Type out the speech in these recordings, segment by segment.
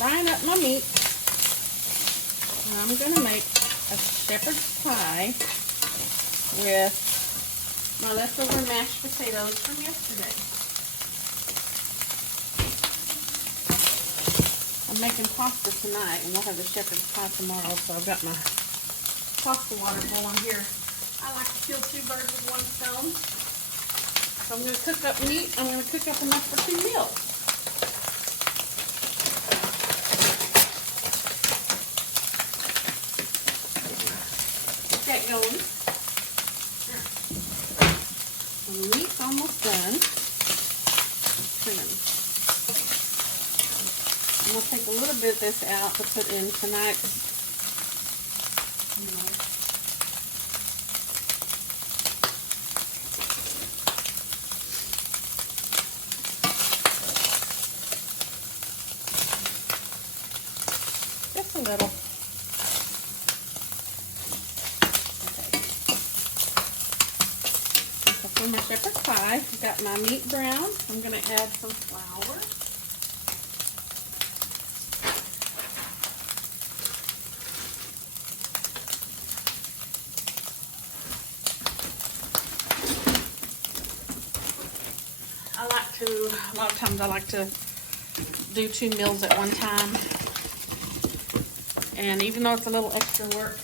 frying up my meat. And I'm going to make a shepherd's pie with my leftover mashed potatoes from yesterday. I'm making pasta tonight, and we'll have the shepherd's pie tomorrow, so I've got my pasta water boiling here. I like to kill two birds with one stone. So I'm going to cook up meat. I'm going to cook up enough for 2 meals. Get that going. The meat's almost done. I'm going to take a little bit of this out to put in tonight's. Just a little. Okay. So for my shepherd's pie, I've got my meat brown. I'm going to add some flour. A lot of times I like to do 2 meals at one time. And even though it's a little extra work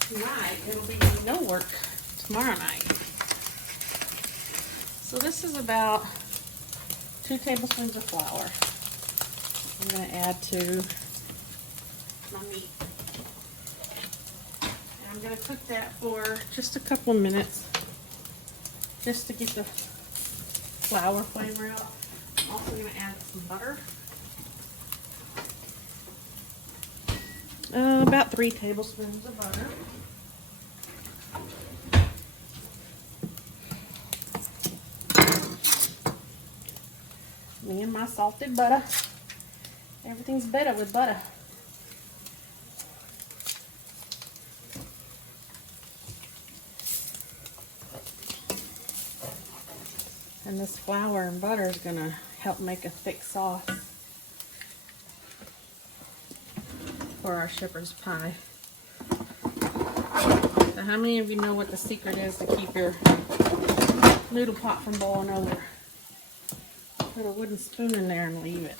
tonight, it'll be no work tomorrow night. So this is about 2 tablespoons of flour. I'm going to add to my meat. And I'm going to cook that for just a couple of minutes just to get the flour flavor out. I'm also going to add some butter. About 3 tablespoons of butter. Me and my salted butter. Everything's better with butter. And this flour and butter is going to help make a thick sauce for our shepherd's pie. So how many of you know what the secret is to keep your noodle pot from boiling over? Put a wooden spoon in there and leave it.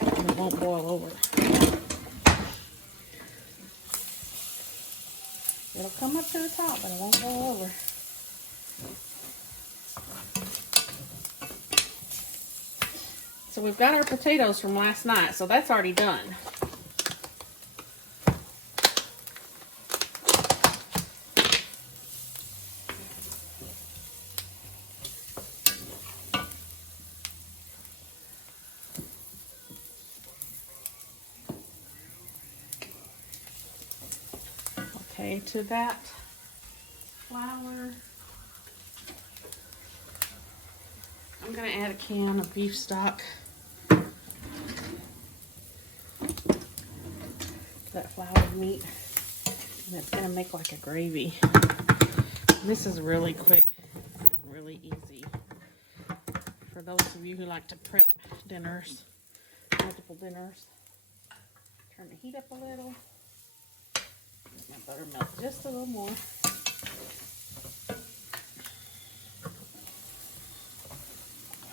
And it won't boil over. It'll come up to the top, but it won't boil over. So we've got our potatoes from last night, so that's already done. Okay, to that flour, I'm going to add a can of beef stock. That floured meat, and it's going to make like a gravy. And this is really quick, really easy for those of you who like to prep dinners, multiple dinners. Turn the heat up a little. Let my butter melt just a little more.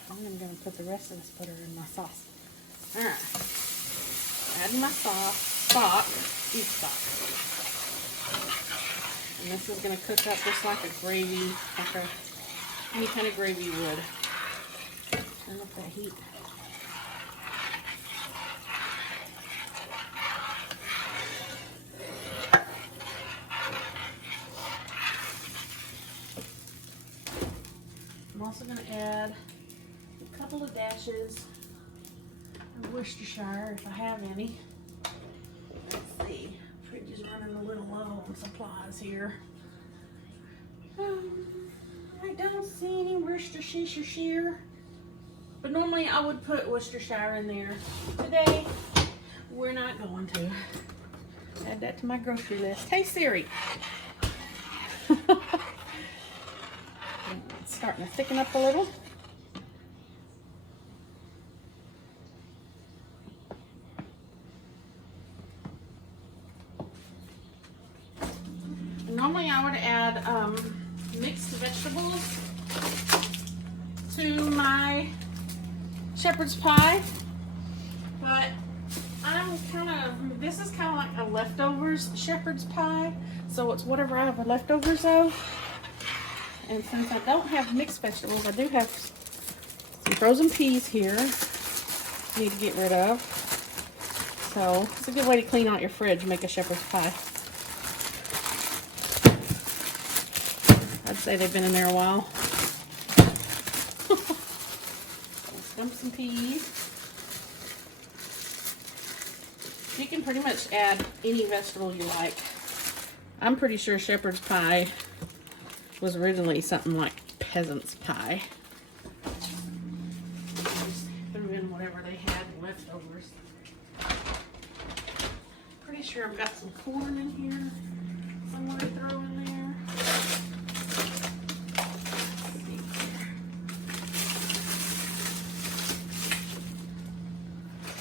And I'm going to put the rest of this butter in my sauce. Alright, add my sauce. Beef stock. And this is going to cook up just like a gravy, like any kind of gravy would. Turn up that heat. I'm also going to add a couple of dashes of Worcestershire if I have any. Let's see, fridge is running a little low on supplies here. I don't see any Worcestershire, but normally I would put Worcestershire in there. Today, we're not going to. Add that to my grocery list. Hey Siri. It's starting to thicken up a little. mixed vegetables to my shepherd's pie, but this is kind of like a leftovers shepherd's pie, so it's whatever I have leftovers of. And since I don't have mixed vegetables, I do have some frozen peas here I need to get rid of. So it's a good way to clean out your fridge, make a shepherd's pie. I'd say they've been in there a while. Stump some peas. You can pretty much add any vegetable you like. I'm pretty sure shepherd's pie was originally something like peasant's pie. Just threw in whatever they had leftovers. Pretty sure I've got some corn in here somewhere to throw in there.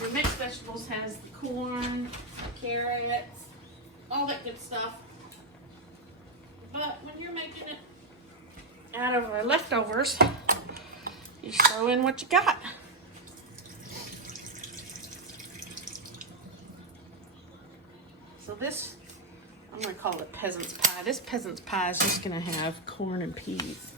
The mixed vegetables has the corn, carrots, all that good stuff. But when you're making it out of leftovers, you just throw in what you got. So this, I'm going to call it peasant's pie. This peasant's pie is just going to have corn and peas.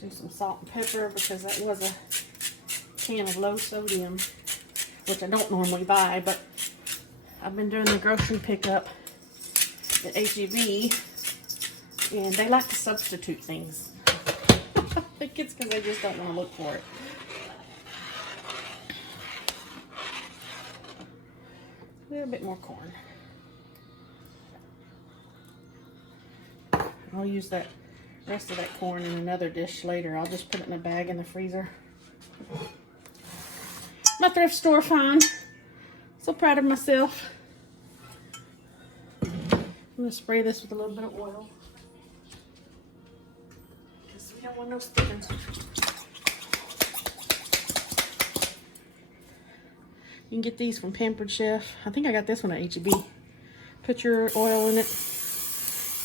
Do some salt and pepper because that was a can of low sodium, which I don't normally buy, but I've been doing the grocery pickup at H-E-B, and they like to substitute things. I think it's because they just don't want to look for it. A little bit more corn. I'll use that rest of that corn in another dish later. I'll just put it in a bag in the freezer. My thrift store find. So proud of myself. I'm going to spray this with a little bit of oil, because we don't want no stickers. You can get these from Pampered Chef. I think I got this one at H-E-B. Put your oil in it.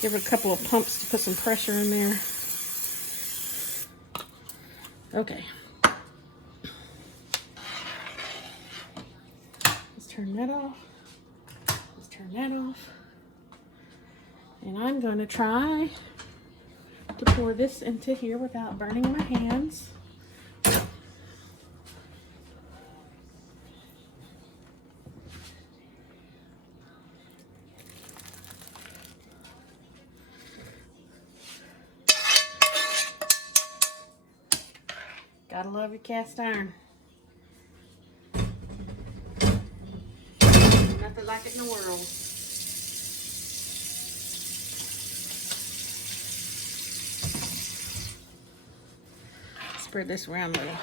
Give it a couple of pumps to put some pressure in there. Okay. Let's turn that off. Let's turn that off. And I'm going to try to pour this into here without burning my hands. Gotta love your cast iron. Nothing like it in the world. Spread this around a little.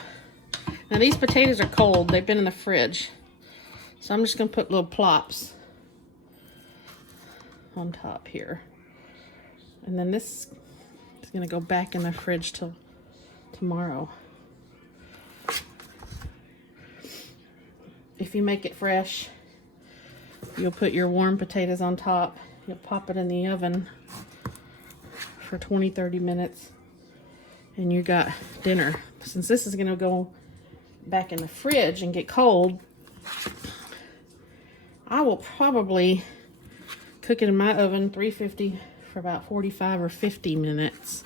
Now these potatoes are cold. They've been in the fridge. So I'm just going to put little plops on top here. And then this is going to go back in the fridge till tomorrow. If you make it fresh, you'll put your warm potatoes on top. You'll pop it in the oven for 20-30 minutes. And you got dinner. Since this is going to go back in the fridge and get cold, I will probably cook it in my oven 350 for about 45 or 50 minutes.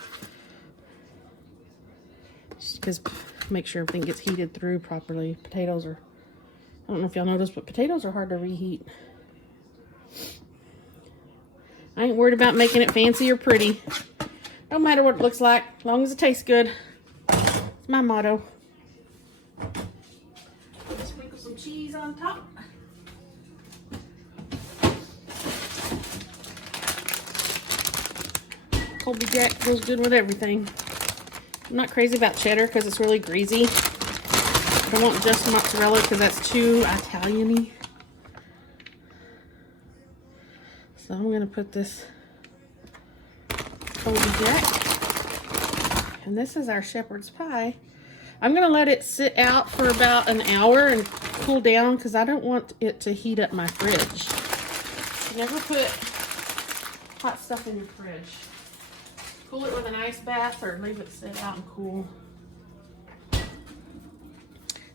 Just because, make sure everything gets heated through properly. Potatoes are, I don't know if y'all noticed, but potatoes are hard to reheat. I ain't worried about making it fancy or pretty. Don't matter what it looks like, as long as it tastes good. It's my motto. Sprinkle some cheese on top. Colby Jack goes good with everything. I'm not crazy about cheddar because it's really greasy. I don't want just mozzarella because that's too Italian-y. So I'm going to put this Colby Jack. And this is our shepherd's pie. I'm going to let it sit out for about an hour and cool down because I don't want it to heat up my fridge. You never put hot stuff in your fridge. Cool it with an ice bath or leave it sit out and cool.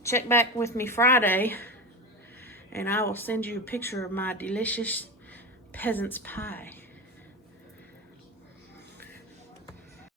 Check back with me Friday and I will send you a picture of my delicious peasant's pie.